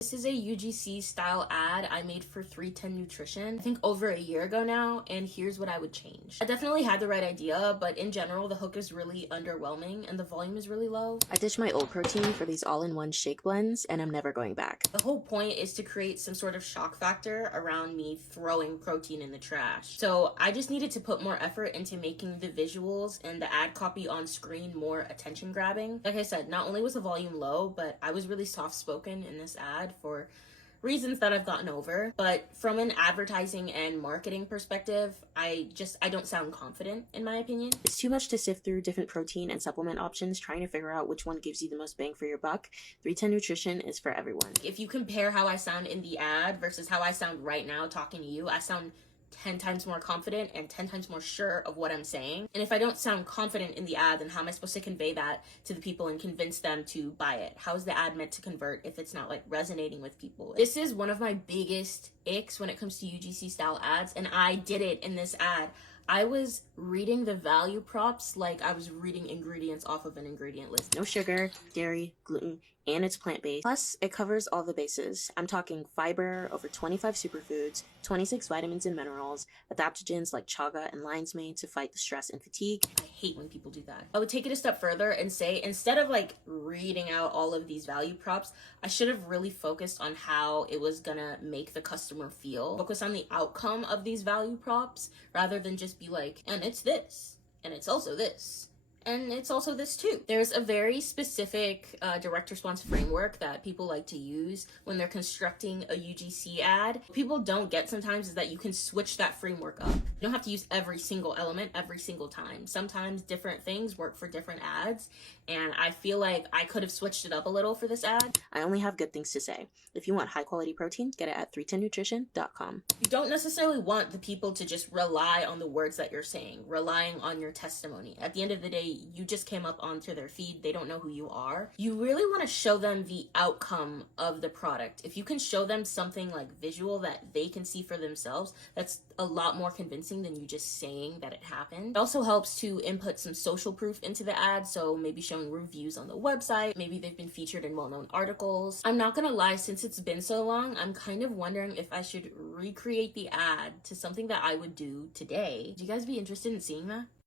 This is a UGC style ad I made for 310 Nutrition, I think over a year ago now, and here's what I would change. I definitely had the right idea, but in general, the hook is really underwhelming and the volume is really low. I ditched my old protein for these all-in-one shake blends, and I'm never going back. The whole point is to create some sort of shock factor around me throwing protein in the trash. So I just needed to put more effort into making the visuals and the ad copy on screen more attention grabbing. Like I said, not only was the volume low, but I was really soft-spoken in this ad for reasons that I've gotten over. But from an advertising and marketing perspective, I don't sound confident, in my opinion. It's too much to sift through different protein and supplement options trying to figure out which one gives you the most bang for your buck. 310 Nutrition is for everyone. If you compare how I sound in the ad versus how I sound right now talking to you, I sound 10 times more confident and 10 times more sure of what I'm saying. And if I don't sound confident in the ad, then how am I supposed to convey that to the people and convince them to buy it? How is the ad meant to convert if it's not like resonating with people? This is one of my biggest icks when it comes to UGC style ads, and I did it in this ad. I was reading the value props like I was reading ingredients off of an ingredient list. No sugar, dairy, gluten, and it's plant-based. Plus, it covers all the bases. I'm talking fiber, over 25 superfoods, 26 vitamins and minerals, adaptogens like chaga and lion's mane to fight the stress and fatigue. I hate when people do that. I would take it a step further and say, instead of like reading out all of these value props, I should have really focused on how it was gonna make the customer feel. Focus on the outcome of these value props rather than just be like, and it's this, and it's also this, and it's also this too. There's a very specific direct response framework that people like to use when they're constructing a UGC ad. What people don't get sometimes is that you can switch that framework up. You don't have to use every single element every single time. Sometimes different things work for different ads, and I feel like I could have switched it up a little for this ad. I only have good things to say. If you want high quality protein, get it at 310nutrition.com. You don't necessarily want the people to just rely on the words that you're saying, relying on your testimony. At the end of the day, you just came up onto their feed. They don't know who you are. You really want to show them the outcome of the product. If you can show them something like visual that they can see for themselves, that's a lot more convincing than you just saying that it happened. It also helps to input some social proof into the ad, so maybe showing reviews on the website, maybe they've been featured in well-known articles. I'm not gonna lie, since it's been so long, I'm kind of wondering if I should recreate the ad to something that I would do today. Would you guys be interested in seeing that?